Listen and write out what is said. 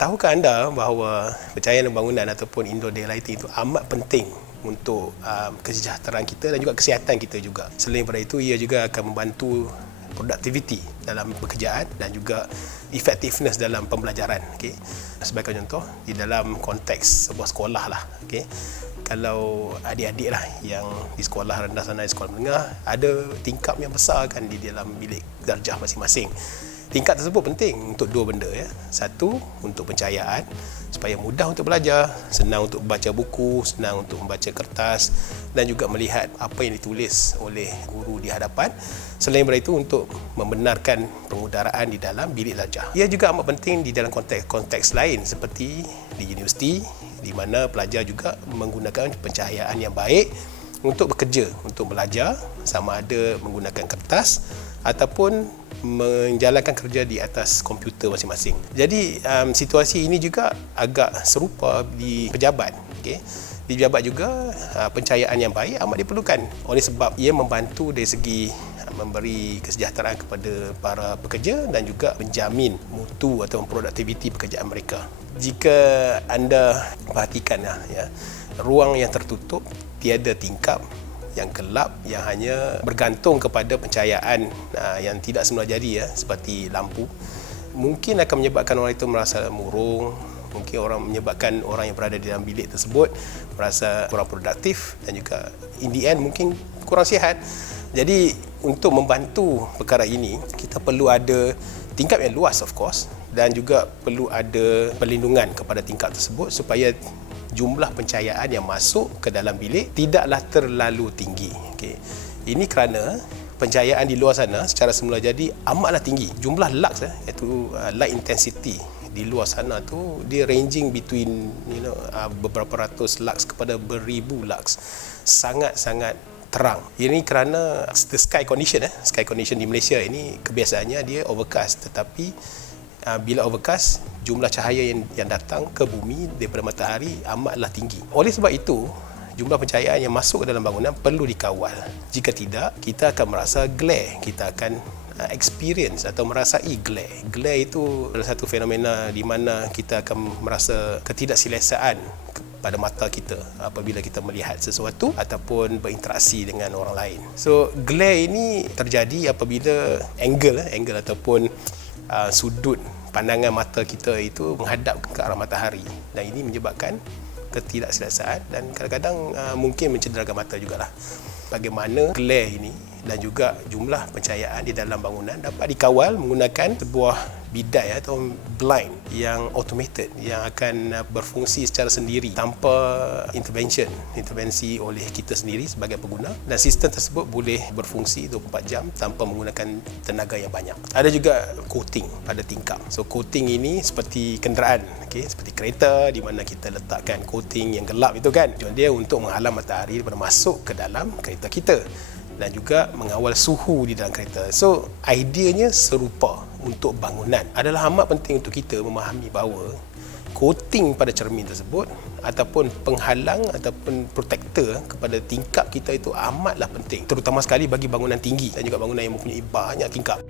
Tahukah anda bahawa pencahayaan bangunan ataupun indoor daylighting itu amat penting untuk kesejahteraan kita dan juga kesihatan kita juga. Selain daripada itu, ia juga akan membantu produktiviti dalam pekerjaan dan juga effectiveness dalam pembelajaran. Okay. Sebagai contoh, di dalam konteks sebuah sekolah lah. Okay. Kalau adik-adik lah yang di sekolah rendah sana, di sekolah menengah, ada tingkap yang besar kan di dalam bilik darjah masing-masing. Tingkat tersebut penting untuk dua benda ya. Satu, untuk pencahayaan supaya mudah untuk belajar, senang untuk membaca buku, senang untuk membaca kertas dan juga melihat apa yang ditulis oleh guru di hadapan. Selain daripada itu, untuk membenarkan pengudaraan di dalam bilik darjah. Ia juga amat penting di dalam konteks lain seperti di universiti, di mana pelajar juga menggunakan pencahayaan yang baik untuk bekerja, untuk belajar, sama ada menggunakan kertas ataupun menjalankan kerja di atas komputer masing-masing. Jadi situasi ini juga agak serupa di pejabat. Okay? Di pejabat juga pencahayaan yang baik amat diperlukan oleh sebab ia membantu dari segi memberi kesejahteraan kepada para pekerja dan juga menjamin mutu atau produktiviti pekerjaan mereka. Jika anda perhatikan ya, ruang yang tertutup, tiada tingkap, yang gelap, yang hanya bergantung kepada pencahayaan yang tidak semula jadi ya, seperti lampu, mungkin akan menyebabkan orang itu merasa murung, mungkin menyebabkan orang yang berada di dalam bilik tersebut merasa kurang produktif dan juga in the end mungkin kurang sihat. Jadi untuk membantu perkara ini, kita perlu ada tingkap yang luas of course, dan juga perlu ada perlindungan kepada tingkap tersebut supaya jumlah pencahayaan yang masuk ke dalam bilik tidaklah terlalu tinggi. Okay. Ini kerana pencahayaan di luar sana secara semula jadi amatlah tinggi. Jumlah lux iaitu light intensity di luar sana tu dia ranging between beberapa ratus lux kepada beribu lux. Sangat-sangat terang. Ini kerana the sky condition sky condition di Malaysia ini kebiasaannya dia overcast, tetapi bila overcast, jumlah cahaya yang datang ke bumi daripada matahari amatlah tinggi. Oleh sebab itu, jumlah pencahayaan yang masuk ke dalam bangunan perlu dikawal. Jika tidak, kita akan merasa glare. Kita akan experience atau merasai glare. Glare itu adalah satu fenomena di mana kita akan merasa ketidakselesaan pada mata kita apabila kita melihat sesuatu ataupun berinteraksi dengan orang lain. So, glare ini terjadi apabila angle ataupun sudut pandangan mata kita itu menghadap ke arah matahari, dan ini menyebabkan ketidakselesaan dan kadang-kadang mungkin mencederakan mata jugalah. Bagaimana glare ini dan juga jumlah pencahayaan di dalam bangunan dapat dikawal menggunakan sebuah bidai atau blind yang automated yang akan berfungsi secara sendiri tanpa intervensi oleh kita sendiri sebagai pengguna, dan sistem tersebut boleh berfungsi 24 jam tanpa menggunakan tenaga yang banyak. Ada juga coating pada tingkap. So coating ini seperti kenderaan, seperti kereta di mana kita letakkan coating yang gelap itu kan. Tujuan dia untuk menghalang matahari daripada masuk ke dalam kereta kita dan juga mengawal suhu di dalam kereta. So, ideanya serupa untuk bangunan. Adalah amat penting untuk kita memahami bahawa coating pada cermin tersebut ataupun penghalang ataupun protector kepada tingkap kita itu amatlah penting. Terutama sekali bagi bangunan tinggi dan juga bangunan yang mempunyai banyak tingkap.